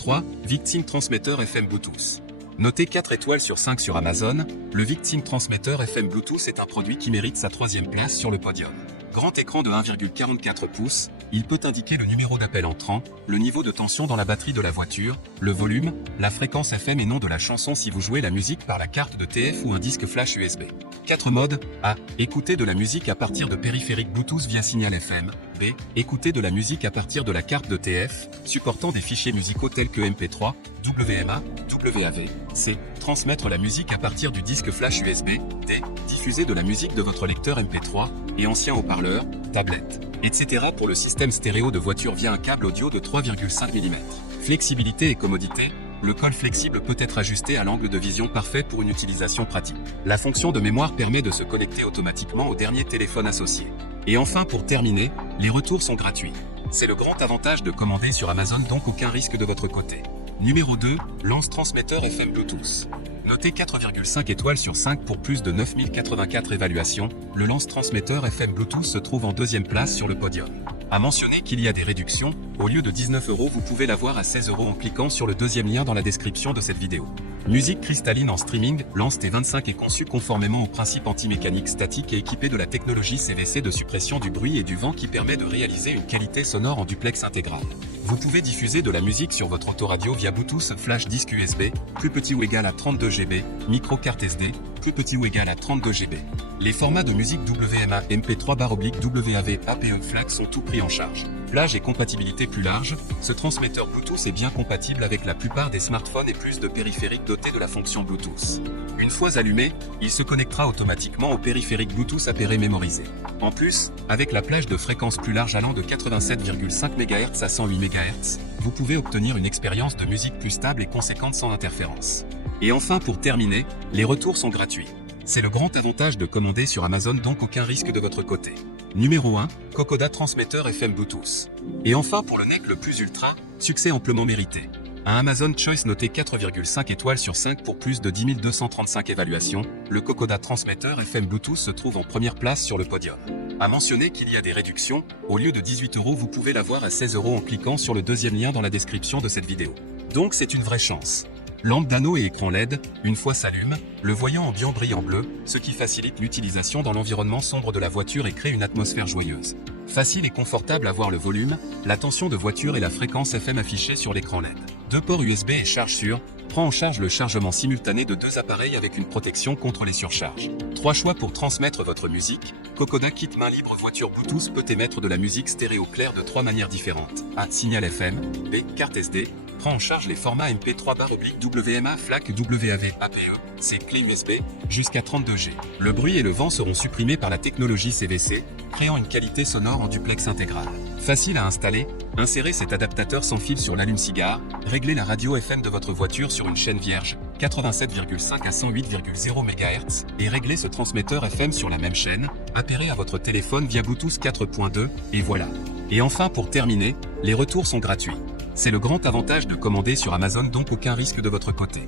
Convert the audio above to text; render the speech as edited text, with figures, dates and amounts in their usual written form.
3, Victim Transmitter FM Bluetooth. Noté 4 étoiles sur 5 sur Amazon, le Victim Transmitter FM Bluetooth est un produit qui mérite sa 3e place sur le podium. Grand écran de 1,44 pouces, il peut indiquer le numéro d'appel entrant, le niveau de tension dans la batterie de la voiture, le volume, la fréquence FM et nom de la chanson si vous jouez la musique par la carte de TF ou un disque flash USB. 4 modes. A. Écouter de la musique à partir de périphériques Bluetooth via signal FM. B. Écouter de la musique à partir de la carte de TF, supportant des fichiers musicaux tels que MP3, WMA, WAV. C. Transmettre la musique à partir du disque flash USB. D. Diffuser de la musique de votre lecteur MP3 et ancien haut-parleur, tablette, etc. pour le système stéréo de voiture via un câble audio de 3,5 mm. Flexibilité et commodité. Le col flexible peut être ajusté à l'angle de vision parfait pour une utilisation pratique. La fonction de mémoire permet de se connecter automatiquement au dernier téléphone associé. Et enfin, pour terminer, les retours sont gratuits. C'est le grand avantage de commander sur Amazon, donc aucun risque de votre côté. Numéro 2, Lance Transmetteur FM Bluetooth. Noté 4,5 étoiles sur 5 pour plus de 9084 évaluations, le Lance Transmetteur FM Bluetooth se trouve en 2e place sur le podium. À mentionner qu'il y a des réductions, au lieu de 19 €, vous pouvez l'avoir à 16 € en cliquant sur le 2e lien dans la description de cette vidéo. Musique cristalline en streaming, Lance T25 est conçu conformément au principe anti-mécanique statique et équipé de la technologie CVC de suppression du bruit et du vent qui permet de réaliser une qualité sonore en duplex intégral. Vous pouvez diffuser de la musique sur votre autoradio via Bluetooth, flash disque USB, plus petit ou égal à 32 GB, micro carte SD, plus petit ou égal à 32 GB. Les formats de musique WMA, MP3/WAV, APE, FLAC sont tout pris en charge. Plage et compatibilité plus large, ce transmetteur Bluetooth est bien compatible avec la plupart des smartphones et plus de périphériques dotés de la fonction Bluetooth. Une fois allumé, il se connectera automatiquement au périphérique Bluetooth appairé mémorisé. En plus, avec la plage de fréquences plus large allant de 87,5 MHz à 108 MHz, vous pouvez obtenir une expérience de musique plus stable et conséquente sans interférence. Et enfin, pour terminer, les retours sont gratuits. C'est le grand avantage de commander sur Amazon, donc aucun risque de votre côté. Numéro 1, Kokoda Transmetteur FM Bluetooth. Et enfin pour le NEC le plus ultra, succès amplement mérité. Un Amazon Choice noté 4,5 étoiles sur 5 pour plus de 10 235 évaluations, le Kokoda Transmetteur FM Bluetooth se trouve en première place sur le podium. À mentionner qu'il y a des réductions, au lieu de 18 €, vous pouvez l'avoir à 16 € en cliquant sur le 2e lien dans la description de cette vidéo. Donc c'est une vraie chance. Lampe d'anneau et écran LED, une fois s'allume, le voyant ambiant brille en bleu, ce qui facilite l'utilisation dans l'environnement sombre de la voiture et crée une atmosphère joyeuse. Facile et confortable à voir le volume, la tension de voiture et la fréquence FM affichée sur l'écran LED. 2 ports USB et charge sûre, prend en charge le chargement simultané de 2 appareils avec une protection contre les surcharges. 3 choix pour transmettre votre musique. Kokoda Kit main libre voiture Bluetooth peut émettre de la musique stéréo claire de 3 manières différentes. A. Signal FM. B. Carte SD. Prend en charge les formats MP3/WMA, FLAC, WAV, APE, C. Clé USB, jusqu'à 32 G. Le bruit et le vent seront supprimés par la technologie CVC, créant une qualité sonore en duplex intégral. Facile à installer, insérez cet adaptateur sans fil sur l'allume-cigare, réglez la radio FM de votre voiture sur une chaîne vierge, 87,5 à 108,0 MHz, et réglez ce transmetteur FM sur la même chaîne, appairé à votre téléphone via Bluetooth 4.2, et voilà. Et enfin pour terminer, les retours sont gratuits. C'est le grand avantage de commander sur Amazon, donc aucun risque de votre côté.